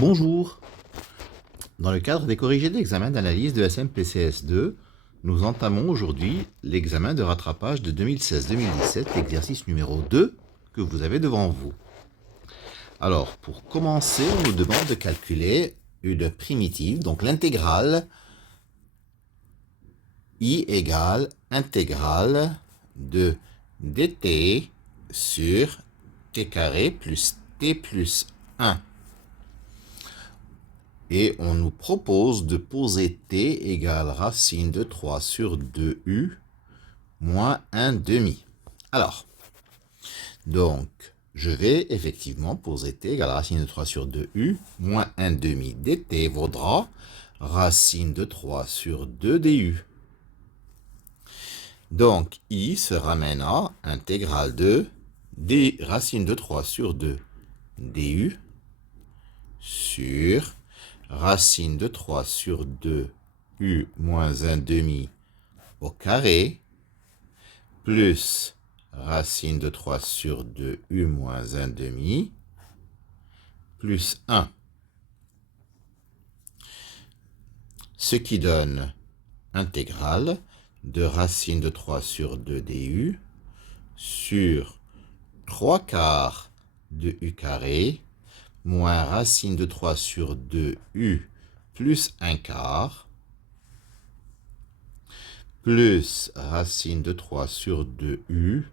Bonjour. Dans le cadre des corrigés d'examen d'analyse de SMPCS2, nous entamons aujourd'hui l'examen de rattrapage de 2016-2017, l'exercice numéro 2 que vous avez devant vous. Alors, pour commencer, on nous demande de calculer une primitive, donc l'intégrale I égale intégrale de dt sur t carré plus t plus 1. Et on nous propose de poser t égale racine de 3 sur 2u moins 1 demi. Alors, donc, je vais effectivement poser t égale racine de 3 sur 2u moins 1 demi. dt vaudra racine de 3 sur 2 du. Donc, i se ramène à intégrale de d racine de 3 sur 2 du sur racine de 3 sur 2 u moins 1 demi au carré plus racine de 3 sur 2 u moins 1 demi plus 1. Ce qui donne intégrale de racine de 3 sur 2 du sur 3 quarts de u carré moins racine de 3 sur 2u plus 1 quart plus racine de 3 sur 2u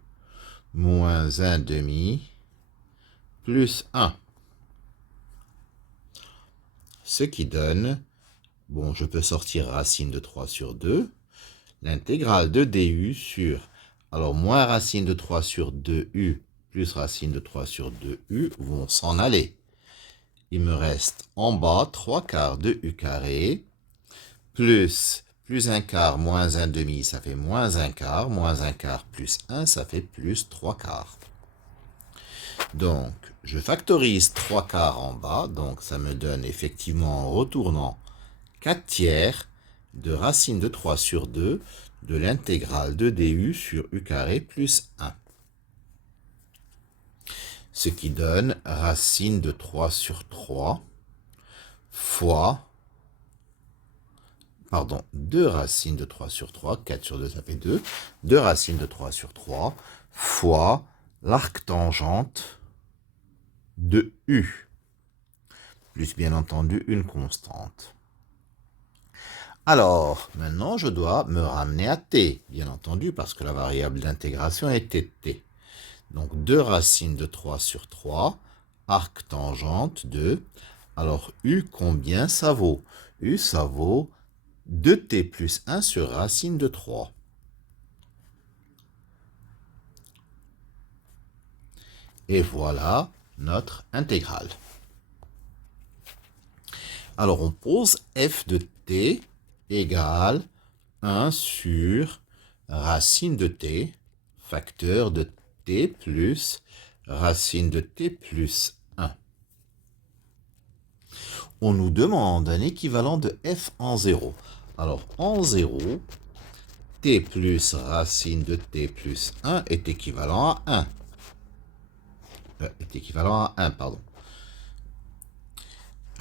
moins 1 demi plus 1. Ce qui donne, bon, je peux sortir racine de 3 sur 2, l'intégrale de du sur, alors moins racine de 3 sur 2u plus racine de 3 sur 2u vont s'en aller. Il me reste en bas 3 quarts de u carré, plus 1 quart moins 1 demi, ça fait moins 1 quart plus 1, ça fait plus 3 quarts. Donc, je factorise 3 quarts en bas, donc ça me donne effectivement en retournant 4 tiers de racine de 3 sur 2 de l'intégrale de du sur u carré plus 1. Ce qui donne racine de 3 sur 3 fois, 2 racines de 3 sur 3, 4 sur 2 ça fait 2, 2 racines de 3 sur 3 fois l'arctangente de u, plus bien entendu une constante. Alors, maintenant je dois me ramener à t, bien entendu, parce que la variable d'intégration était t. Donc 2 racines de 3 sur 3, arctangente de, alors u combien ça vaut? U ça vaut 2t plus 1 sur racine de 3. Et voilà notre intégrale. Alors on pose f de t égale 1 sur racine de t, facteur de t plus racine de t plus 1. On nous demande un équivalent de f en 0. Alors en 0, t plus racine de t plus 1 est équivalent à 1.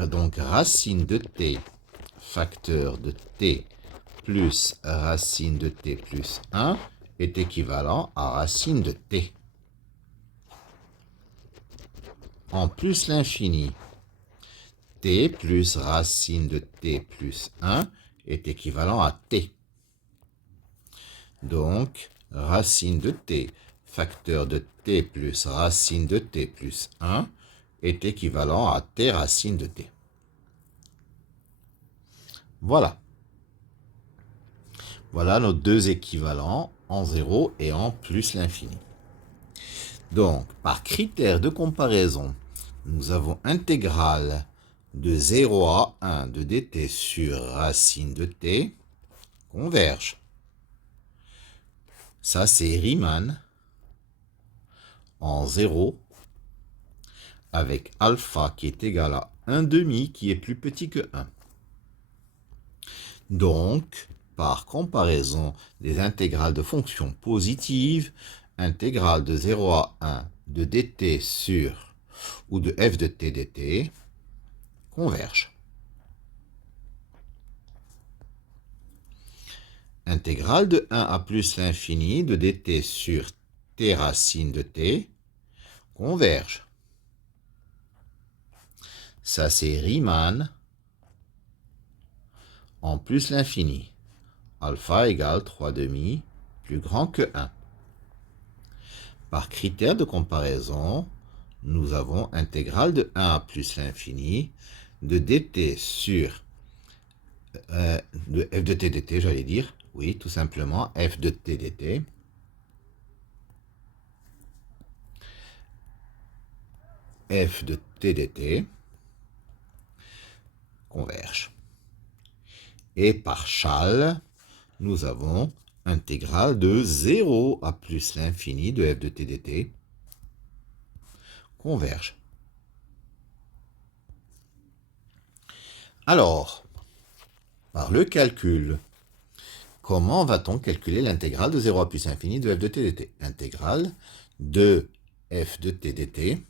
Donc racine de t, facteur de t plus racine de t plus 1 est équivalent à racine de t. En plus l'infini, t plus racine de t plus 1 est équivalent à t. Donc, racine de t, facteur de t plus racine de t plus 1 est équivalent à t racine de t. Voilà. Voilà nos deux équivalents en 0 et en plus l'infini. Donc, par critère de comparaison, nous avons intégrale de 0 à 1 de dt sur racine de t converge. Ça, c'est Riemann en 0 avec alpha qui est égal à 1 demi qui est plus petit que 1. Donc, par comparaison des intégrales de fonctions positives, intégrale de 0 à 1 de dt sur, ou de f de t dt, convergent. Intégrale de 1 à plus l'infini de dt sur t racine de t converge. Ça, c'est Riemann en plus l'infini. Alpha égale 3 demi plus grand que 1. Par critère de comparaison, nous avons intégrale de 1 à plus l'infini de dt sur de f de t dt, j'allais dire. Oui, tout simplement, f de t dt. F de t dt converge. Et par Schall, nous avons intégrale de 0 à plus l'infini de f de t dt converge. Alors, par le calcul, comment va-t-on calculer l'intégrale de 0 à plus l'infini de f de t dt? Intégrale de f de t dt,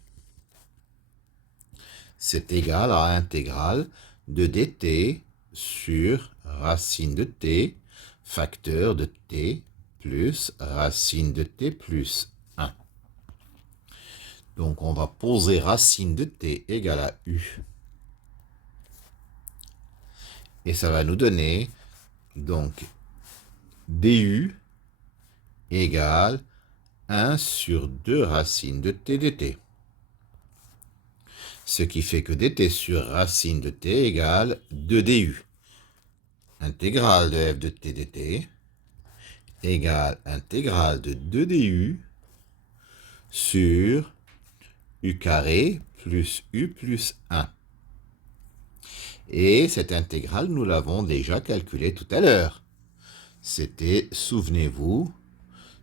c'est égal à intégrale de dt sur racine de t, facteur de t, plus racine de t plus 1. Donc, on va poser racine de t égale à u. Et ça va nous donner, donc, du égale 1 sur 2 racines de t dt. Ce qui fait que dt sur racine de t égale 2 du. Intégrale de f de t dt égale intégrale de 2 du sur u carré plus u plus 1. Et cette intégrale, nous l'avons déjà calculée tout à l'heure. C'était, souvenez-vous,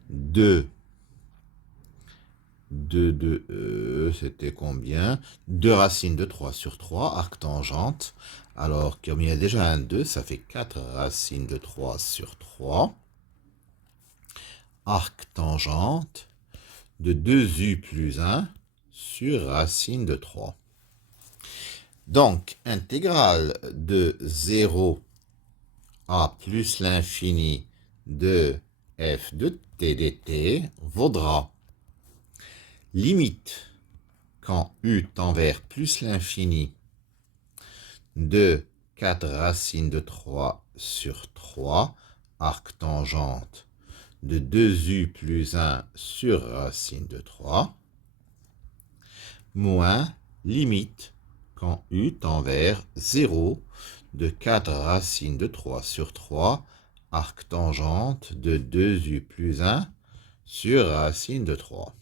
2 c'était combien? 2 racines de 3 sur 3, arc tangente. Alors, comme il y a déjà un 2, ça fait 4 racines de 3 sur 3. Arc tangente de 2u plus 1 sur racine de 3. Donc, intégrale de 0 à plus l'infini de f de t dt vaudra limite quand u tend vers plus l'infini de 4 racines de 3 sur 3, arc tangente de 2u plus 1 sur racine de 3, moins limite quand u tend vers 0 de 4 racines de 3 sur 3, arc tangente de 2u plus 1 sur racine de 3.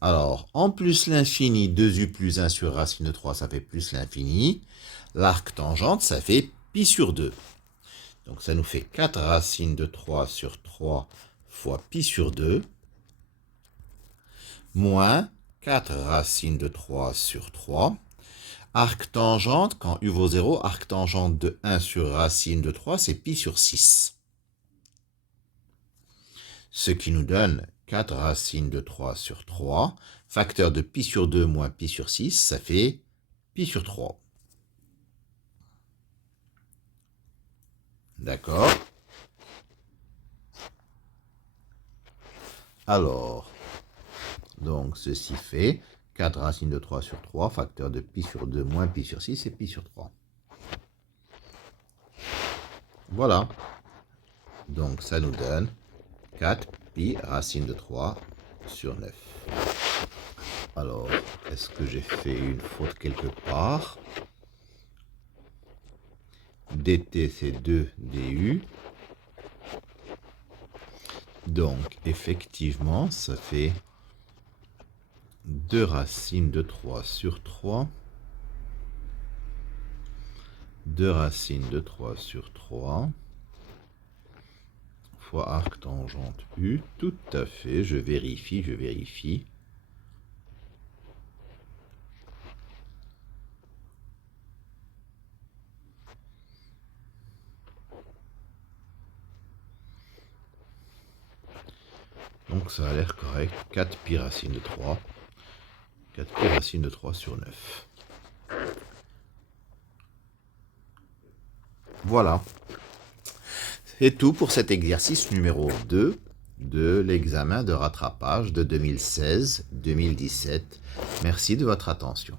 Alors, en plus l'infini, 2u plus 1 sur racine de 3, ça fait plus l'infini. L'arc tangente, ça fait pi sur 2. Donc, ça nous fait 4 racines de 3 sur 3 fois pi sur 2, moins 4 racines de 3 sur 3. Arc tangente, quand u vaut 0, arc tangente de 1 sur racine de 3, c'est pi sur 6. Ce qui nous donne 4 racines de 3 sur 3. Facteur de pi sur 2 moins pi sur 6, ça fait pi sur 3. D'accord? Alors, donc ceci fait 4 racines de 3 sur 3, facteur de pi sur 2 moins pi sur 6, et pi sur 3. Voilà. Donc ça nous donne 4 pi racine de 3 sur 9. Alors, est-ce que j'ai fait une faute quelque part? dt, c'est 2 du. Donc, effectivement, ça fait 2 racines de 3 sur 3. 2 racines de 3 sur 3 fois arc tangente u. Tout à fait, je vérifie. Donc ça a l'air correct. 4 pi racine de 3. 4pi racine de 3 sur 9. Voilà. C'est tout pour cet exercice numéro 2 de l'examen de rattrapage de 2016-2017. Merci de votre attention.